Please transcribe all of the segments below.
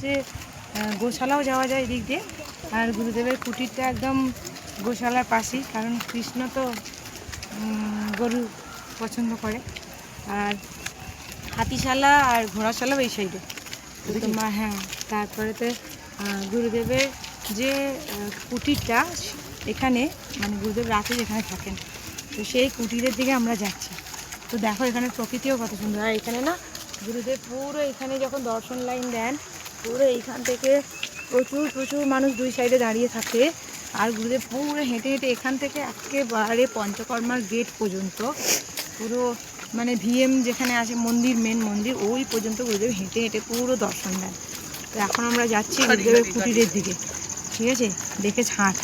যে গোশালাও যাওয়া যায় এদিক দিয়ে। আর গুরুদেবের কুটিরটা একদম গোশালার পাশেই কারণ কৃষ্ণ তো গরু পছন্দ করে। আর হাতিশালা আর ঘোড়াশালাও এই সাইডে। তোমার হ্যাঁ তারপরেতে আহ, গুরুদেবের যে কুটিরটা এখানে মানে গুরুদেব রাতে যেখানে থাকেন তো সেই কুটিরের দিকে আমরা যাচ্ছি। তো দেখো এখানে প্রকৃতিও কত সুন্দর। আর এখানে না গুরুদেব পুরো এখানে যখন দর্শন লাইন দেন পুরো এইখান থেকে প্রচুর প্রচুর মানুষ দুই সাইডে দাঁড়িয়ে থাকে। আর গুরুদেব পুরো হেঁটে হেঁটে এখান থেকে একেবারে পঞ্চকর্মার গেট পর্যন্ত। পুরো মানে ভিএম যেখানে আছে মন্দির মেন মন্দির ওই পর্যন্ত গুরুদেব হেঁটে হেঁটে পুরো দর্শন দেন। তো এখন আমরা যাচ্ছি গুরুদেবের কুটিরের দিকে। ঠিক আছে? দেখে ছাঁট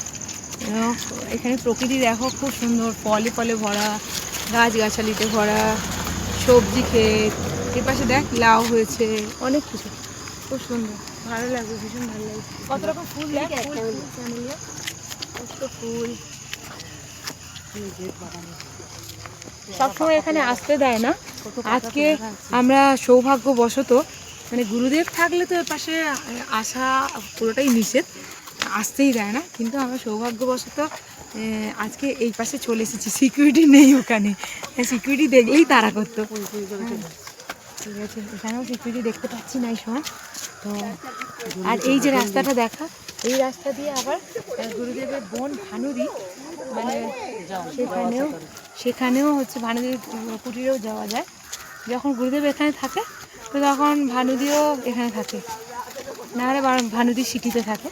এবং এখানে প্রকৃতি দেখো খুব সুন্দর। ফলে ফলে ভরা গাছগাছালিতে ভরা সবজি ক্ষেত। এপাশে দেখ লাউ হয়েছে অনেক কিছু। খুব সুন্দর ভালো লাগবে ভীষণ ভালো লাগে কত রকম ফুল ফুল, কত সবসময় এখানে আসতে দেয় না আজকে আমরা সৌভাগ্যবশত মানে গুরুদেব থাকলে তো এর পাশে আসা পুরোটাই নিষেধ আসতেই দেয় না কিন্তু আমরা সৌভাগ্যবশত আজকে এই পাশে চলে এসেছি সিকিউরিটি নেই ওখানে সিকিউরিটি দেখলেই তারা করতো হ্যাঁ, ঠিক আছে, এখানেও সিকিউরিটি দেখতে পাচ্ছি না এই সময়, তো আর এই যে রাস্তাটা দেখা, এই রাস্তা দিয়ে আবার গুরুদেবের বোন ভানুদি মানে সেখানেও সেখানেও হচ্ছে ভানুদির কুটিরেও যাওয়া যায়। যখন গুরুদেব এখানে থাকে, তো তখন ভানুদিও এখানে থাকে। না হলে বা- ভানুদি সিটিতে থাকে,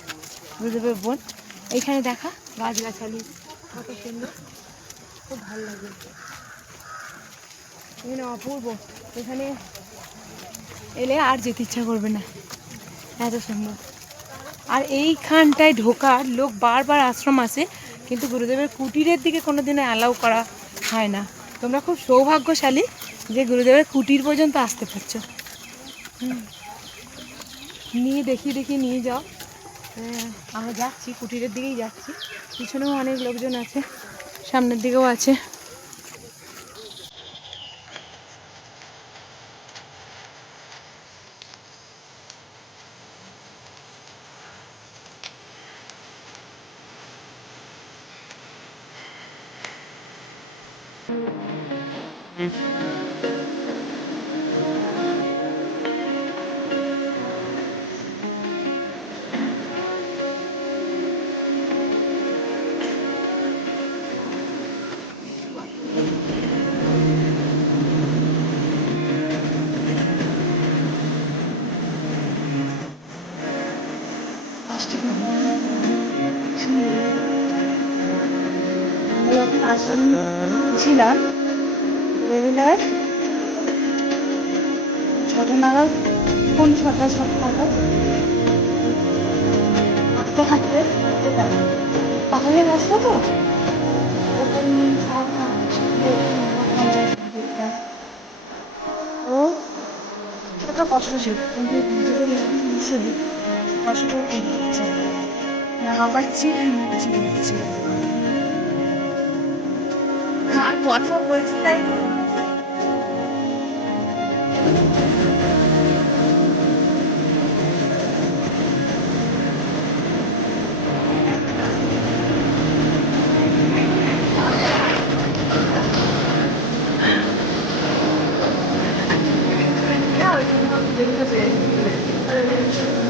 গুরুদেবের বোন। এইখানে দেখা, গাছগাছালি, কত সুন্দর, খুব ভালো লাগে। এখানে অপূর্ব। এখানে এলে আর যেতে ইচ্ছা করবে না। এত সুন্দর। আর এইখানটায় ঢোকার লোক বারবার আশ্রম আসে কিন্তু গুরুদেবের কুটিরের দিকে কোনো দিনে অ্যালাউ করা হয় না। তোমরা খুব সৌভাগ্যশালী যে গুরুদেবের কুটির পর্যন্ত আসতে পারছ। নিয়ে দেখিয়ে দেখিয়ে নিয়ে যাও। হ্যাঁ, আমরা যাচ্ছি কুটিরের দিকেই যাচ্ছি। পিছনেও অনেক লোকজন আছে সামনের দিকেও আছে। আসন ছিলাম। রেগুলার ছটা নাগাদ কোন ছটা ছটা নাগাদ হাঁটতে হাঁটতে পাহাড়ের রাস্তা তো? সেটা কষ্ট ছিল। কষ্ট হচ্ছে। না পাচ্ছি নিচে platform works today? Thank you.